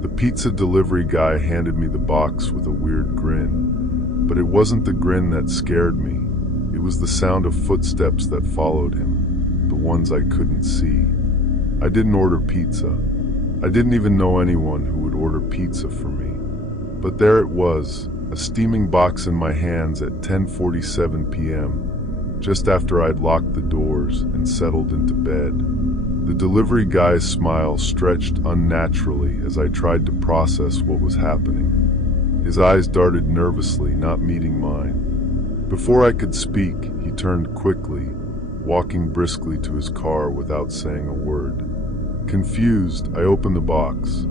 The pizza delivery guy handed me the box with a weird grin, but it wasn't the grin that scared me. It was the sound of footsteps that followed him, the ones I couldn't see. I didn't order pizza. I didn't even know anyone who would order pizza for me. But there it was, a steaming box in my hands at 10:47 p.m., just after I'd locked the doors and settled into bed. The delivery guy's smile stretched unnaturally as I tried to process what was happening. His eyes darted nervously, not meeting mine. Before I could speak, he turned quickly, walking briskly to his car without saying a word. Confused, I opened the box.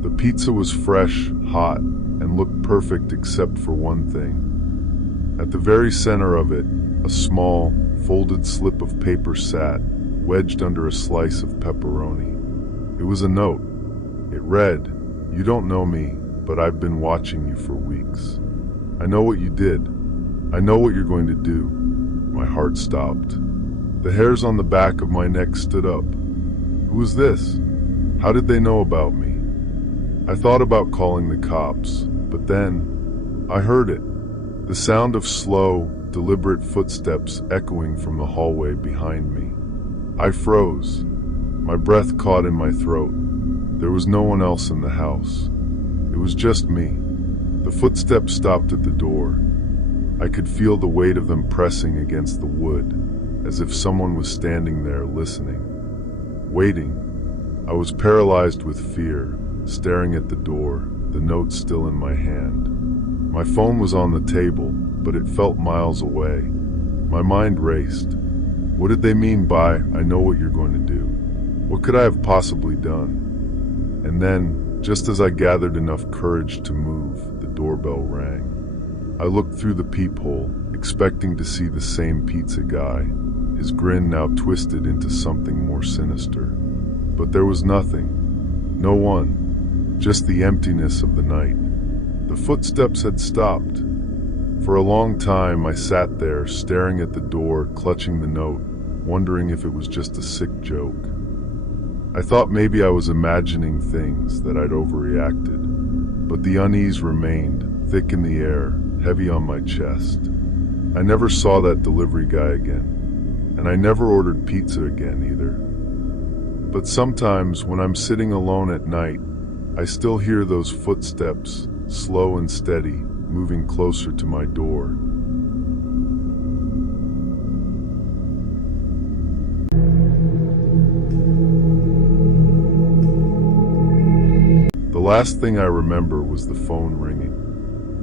The pizza was fresh, hot, and looked perfect except for one thing. At the very center of it, a small, folded slip of paper sat, wedged under a slice of pepperoni. It was a note. It read, "You don't know me, but I've been watching you for weeks. I know what you did. I know what you're going to do." My heart stopped. The hairs on the back of my neck stood up. Who was this? How did they know about me? I thought about calling the cops, but then I heard it. The sound of slow, deliberate footsteps echoing from the hallway behind me. I froze. My breath caught in my throat. There was no one else in the house. It was just me. The footsteps stopped at the door. I could feel the weight of them pressing against the wood, as if someone was standing there listening, waiting. I was paralyzed with fear, staring at the door, the note still in my hand. My phone was on the table, but it felt miles away. My mind raced. What did they mean by, "I know what you're going to do"? What could I have possibly done? And then, just as I gathered enough courage to move, the doorbell rang. I looked through the peephole, expecting to see the same pizza guy, his grin now twisted into something more sinister. But there was nothing. No one. Just the emptiness of the night. The footsteps had stopped. For a long time, I sat there, staring at the door, clutching the note, wondering if it was just a sick joke. I thought maybe I was imagining things, that I'd overreacted. But the unease remained, thick in the air, heavy on my chest. I never saw that delivery guy again. And I never ordered pizza again either. But sometimes, when I'm sitting alone at night, I still hear those footsteps, slow and steady, moving closer to my door. The last thing I remember was the phone ringing.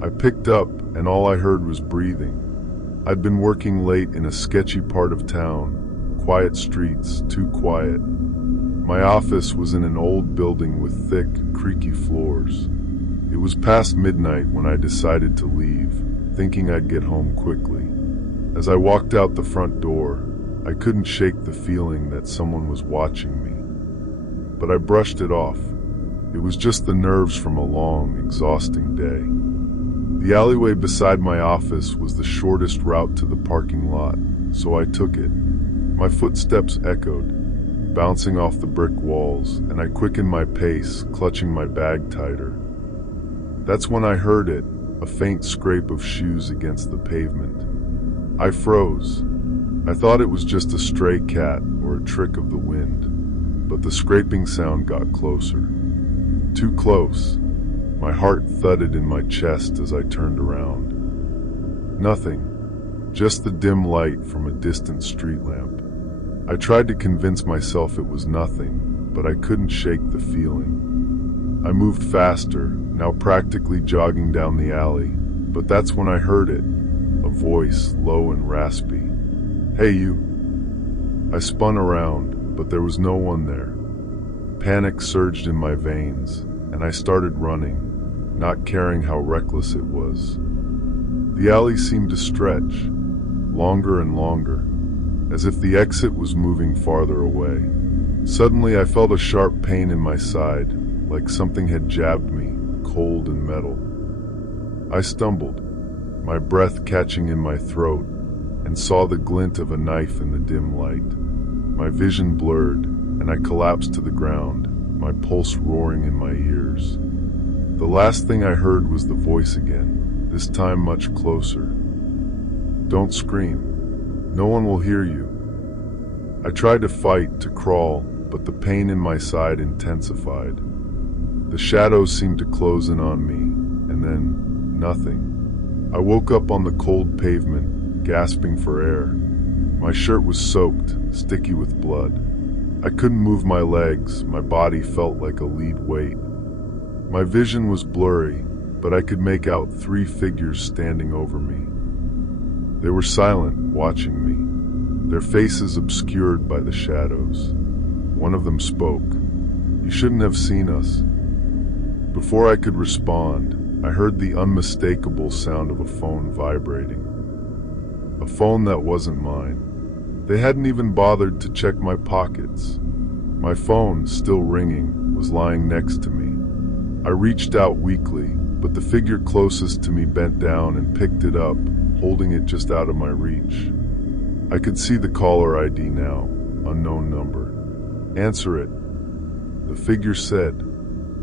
I picked up, and all I heard was breathing. I'd been working late in a sketchy part of town, quiet streets, too quiet. My office was in an old building with thick, creaky floors. It was past midnight when I decided to leave, thinking I'd get home quickly. As I walked out the front door, I couldn't shake the feeling that someone was watching me. But I brushed it off. It was just the nerves from a long, exhausting day. The alleyway beside my office was the shortest route to the parking lot, so I took it. My footsteps echoed, bouncing off the brick walls, and I quickened my pace, clutching my bag tighter. That's when I heard it, a faint scrape of shoes against the pavement. I froze. I thought it was just a stray cat or a trick of the wind, but the scraping sound got closer. Too close. My heart thudded in my chest as I turned around. Nothing, just the dim light from a distant street lamp. I tried to convince myself it was nothing, but I couldn't shake the feeling. I moved faster, now practically jogging down the alley, but that's when I heard it, a voice, low and raspy. "Hey, you." I spun around, but there was no one there. Panic surged in my veins, and I started running, not caring how reckless it was. The alley seemed to stretch, longer and longer, as if the exit was moving farther away. Suddenly I felt a sharp pain in my side, like something had jabbed me, cold and metal. I stumbled, my breath catching in my throat, and saw the glint of a knife in the dim light. My vision blurred, and I collapsed to the ground, my pulse roaring in my ears. last thing I heard was the voice again, this time much closer. "Don't scream. No one will hear you." I tried to fight, to crawl, but the pain in my side intensified. The shadows seemed to close in on me, and then nothing. I woke up on the cold pavement, gasping for air. My shirt was soaked, sticky with blood. I couldn't move my legs, my body felt like a lead weight. My vision was blurry, but I could make out 3 figures standing over me. They were silent, watching me, their faces obscured by the shadows. One of them spoke. "You shouldn't have seen us." Before I could respond, I heard the unmistakable sound of a phone vibrating. A phone that wasn't mine. They hadn't even bothered to check my pockets. My phone, still ringing, was lying next to me. I reached out weakly, but the figure closest to me bent down and picked it up, holding it just out of my reach. I could see the caller ID now, unknown number. "Answer it," the figure said.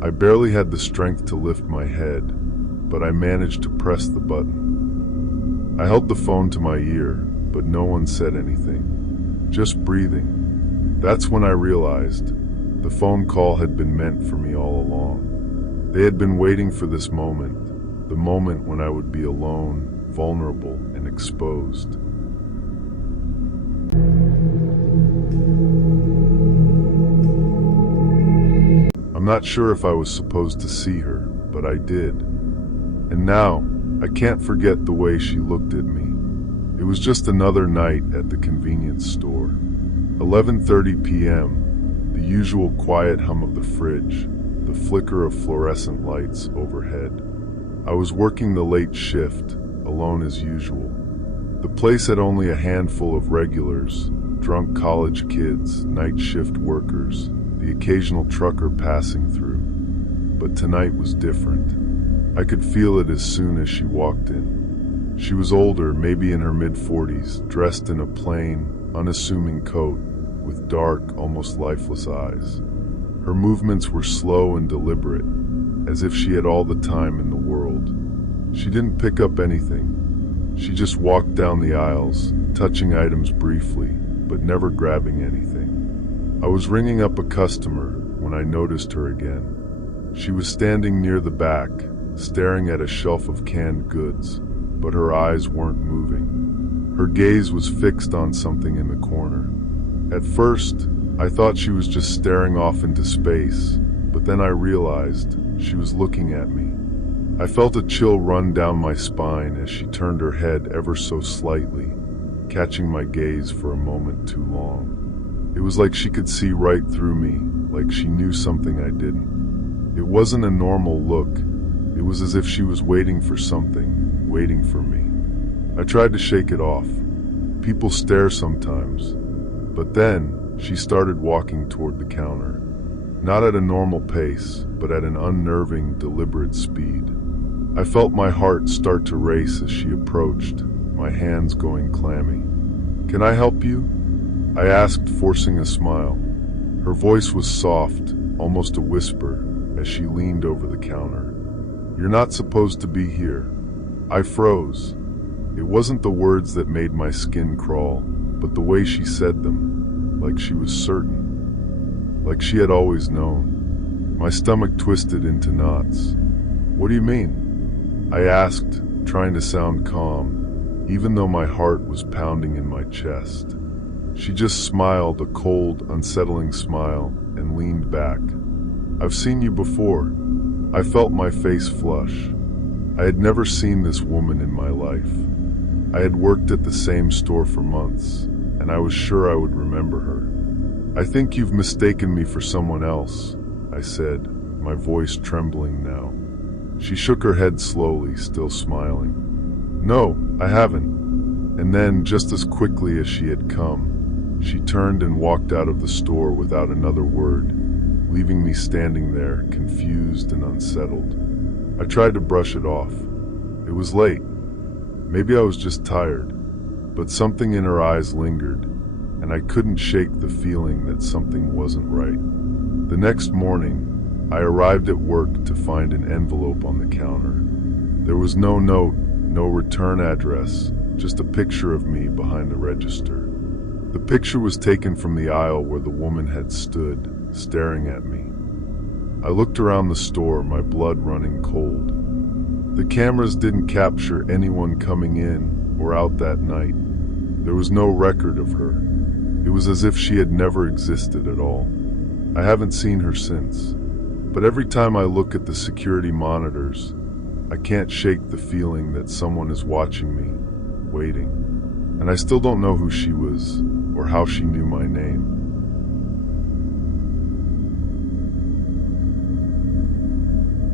I barely had the strength to lift my head, but I managed to press the button. I held the phone to my ear, but no one said anything. Just breathing. That's when I realized the phone call had been meant for me all along. They had been waiting for this moment, the moment when I would be alone, vulnerable, and exposed. I'm not sure if I was supposed to see her, but I did. And now, I can't forget the way she looked at me. It was just another night at the convenience store. 11:30 p.m., the usual quiet hum of the fridge, the flicker of fluorescent lights overhead. I was working the late shift, alone as usual. The place had only a handful of regulars, drunk college kids, night shift workers, the occasional trucker passing through. But tonight was different. I could feel it as soon as she walked in. She was older, maybe in her mid-40s, dressed in a plain, unassuming coat, with dark, almost lifeless eyes. Her movements were slow and deliberate, as if she had all the time in the world. She didn't pick up anything. She just walked down the aisles, touching items briefly, but never grabbing anything. I was ringing up a customer when I noticed her again. She was standing near the back, staring at a shelf of canned goods, but her eyes weren't moving. Her gaze was fixed on something in the corner. At first, I thought she was just staring off into space, but then I realized she was looking at me. I felt a chill run down my spine as she turned her head ever so slightly, catching my gaze for a moment too long. It was like she could see right through me, like she knew something I didn't. It wasn't a normal look. It was as if she was waiting for something, waiting for me. I tried to shake it off. People stare sometimes. But then, she started walking toward the counter. Not at a normal pace, but at an unnerving, deliberate speed. I felt my heart start to race as she approached, my hands going clammy. "Can I help you?" I asked, forcing a smile. Her voice was soft, almost a whisper, as she leaned over the counter. "You're not supposed to be here." I froze. It wasn't the words that made my skin crawl, but the way she said them, like she was certain. Like she had always known. My stomach twisted into knots. "What do you mean?" I asked, trying to sound calm, even though my heart was pounding in my chest. She just smiled, a cold, unsettling smile, and leaned back. "I've seen you before." I felt my face flush. I had never seen this woman in my life. I had worked at the same store for months, and I was sure I would remember her. "I think you've mistaken me for someone else," I said, my voice trembling now. She shook her head slowly, still smiling. "No, I haven't." And then, just as quickly as she had come, she turned and walked out of the store without another word, leaving me standing there, confused and unsettled. I tried to brush it off. It was late. Maybe I was just tired, but something in her eyes lingered, and I couldn't shake the feeling that something wasn't right. The next morning, I arrived at work to find an envelope on the counter. There was no note, no return address, just a picture of me behind the register. The picture was taken from the aisle where the woman had stood, staring at me. I looked around the store, my blood running cold. The cameras didn't capture anyone coming in or out that night. There was no record of her. It was as if she had never existed at all. I haven't seen her since. But every time I look at the security monitors, I can't shake the feeling that someone is watching me, waiting. And I still don't know who she was or how she knew my name.